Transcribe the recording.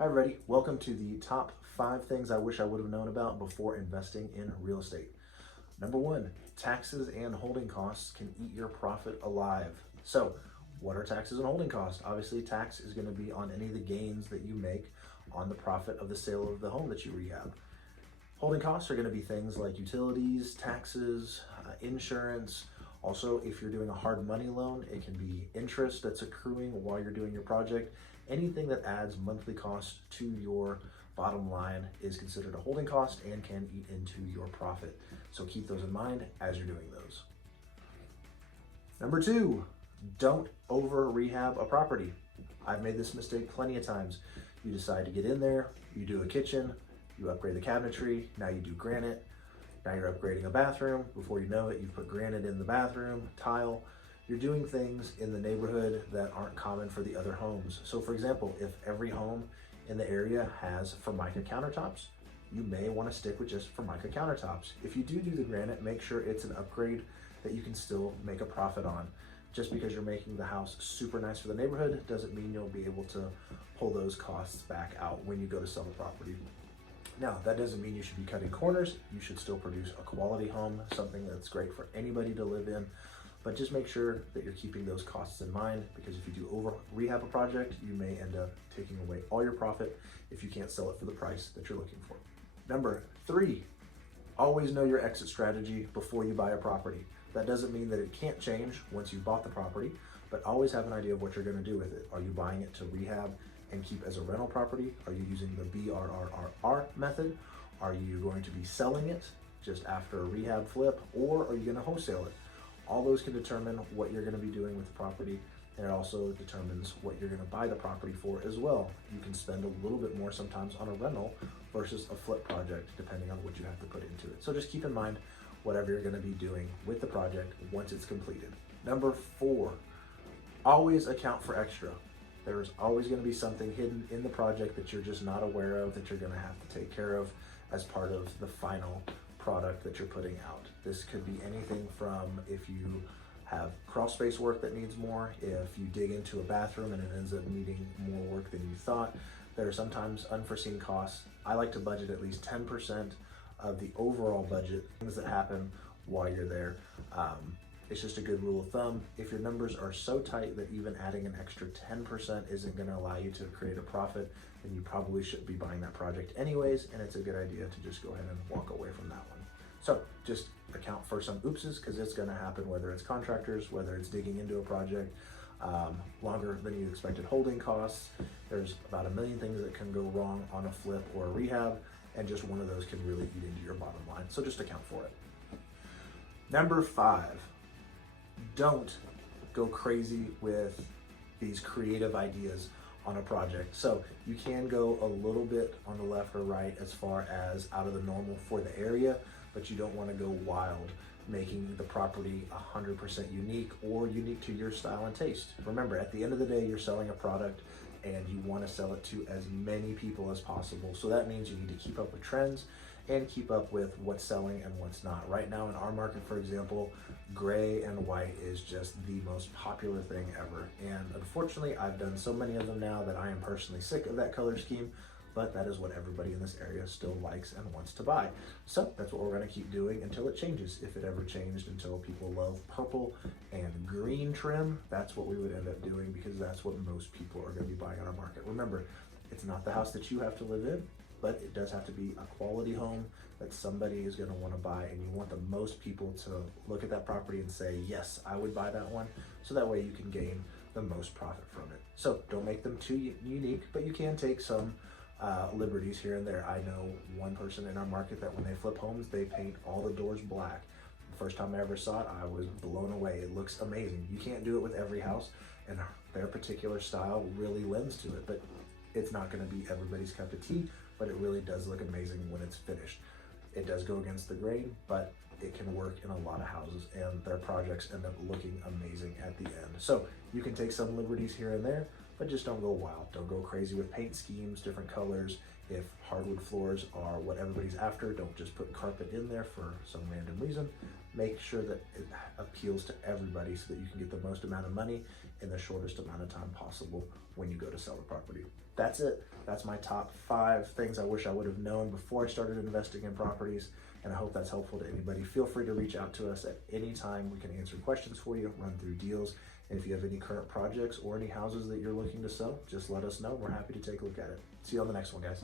Hi everybody, welcome to the top 5 things I wish I would have known about before investing in real estate. Number 1, taxes and holding costs can eat your profit alive. So what are taxes and holding costs? Obviously tax is going to be on any of the gains that you make on the profit of the sale of the home that you rehab. Holding costs are going to be things like utilities, taxes, insurance. Also, if you're doing a hard money loan, it can be interest that's accruing while you're doing your project. Anything that adds monthly cost to your bottom line is considered a holding cost and can eat into your profit. So keep those in mind as you're doing those. Number 2, don't over rehab a property. I've made this mistake plenty of times. You decide to get in there, you do a kitchen, you upgrade the cabinetry, now you do granite, now you're upgrading a bathroom. Before you know it, you've put granite in the bathroom, tile. You're doing things in the neighborhood that aren't common for the other homes. So for example, if every home in the area has Formica countertops, you may want to stick with just Formica countertops. If you do the granite, make sure it's an upgrade that you can still make a profit on. Just because you're making the house super nice for the neighborhood doesn't mean you'll be able to pull those costs back out when you go to sell the property. Now, that doesn't mean you should be cutting corners. You should still produce a quality home, something that's great for anybody to live in. But just make sure that you're keeping those costs in mind, because if you do over rehab a project, you may end up taking away all your profit if you can't sell it for the price that you're looking for. Number 3, always know your exit strategy before you buy a property. That doesn't mean that it can't change once you've bought the property, but always have an idea of what you're going to do with it. Are you buying it to rehab and keep as a rental property? Are you using the BRRRR method? Are you going to be selling it just after a rehab flip, or are you going to wholesale it? All those can determine what you're going to be doing with the property, and it also determines what you're going to buy the property for as well. You can spend a little bit more sometimes on a rental versus a flip project, depending on what you have to put into it. So just keep in mind whatever you're going to be doing with the project once it's completed. Number 4, always account for extra. There's always going to be something hidden in the project that you're just not aware of, that you're going to have to take care of as part of the final product that you're putting out. This could be anything from if you have crawl space work that needs more, if you dig into a bathroom and it ends up needing more work than you thought. There are sometimes unforeseen costs. I like to budget at least 10% of the overall budget, things that happen while you're there. It's just a good rule of thumb. If your numbers are so tight that even adding an extra 10% isn't going to allow you to create a profit, then you probably shouldn't be buying that project anyways, and it's a good idea to just go ahead and walk away from that one. So just account for some oopses, because it's going to happen, whether it's contractors, whether it's digging into a project, longer than you expected holding costs. There's about a million things that can go wrong on a flip or a rehab, and just one of those can really eat into your bottom line. So just account for it. Number 5, don't go crazy with these creative ideas on a project. So you can go a little bit on the left or right as far as out of the normal for the area, but you don't want to go wild, making the property 100% unique or unique to your style and taste. Remember, at the end of the day, you're selling a product and you want to sell it to as many people as possible. So that means you need to keep up with trends and keep up with what's selling and what's not. Right now in our market, for example, gray and white is just the most popular thing ever. And unfortunately, I've done so many of them now that I am personally sick of that color scheme, but that is what everybody in this area still likes and wants to buy. So that's what we're going to keep doing until it changes. If it ever changed until people love purple and green trim, that's what we would end up doing, because that's what most people are going to be buying on our market. Remember, it's not the house that you have to live in, but it does have to be a quality home that somebody is going to want to buy, and you want the most people to look at that property and say, yes, I would buy that one, so that way you can gain the most profit from it. So don't make them too unique, but you can take some liberties here and there. I know one person in our market that when they flip homes, they paint all the doors black. The first time I ever saw it, I was blown away. It looks amazing. You can't do it with every house, and their particular style really lends to it, but it's not going to be everybody's cup of tea, but it really does look amazing when it's finished. It does go against the grain, but it can work in a lot of houses, and their projects end up looking amazing at the end. So you can take some liberties here and there, but just don't go wild. Don't go crazy with paint schemes, different colors. If hardwood floors are what everybody's after, don't just put carpet in there for some random reason. Make sure that it appeals to everybody so that you can get the most amount of money in the shortest amount of time possible when you go to sell the property. That's it. That's my top 5 things I wish I would have known before I started investing in properties, and I hope that's helpful to anybody. Feel free to reach out to us at any time. We can answer questions for you, run through deals, and if you have any current projects or any houses that you're looking to sell, just let us know. We're happy to take a look at it. See you on the next one, guys.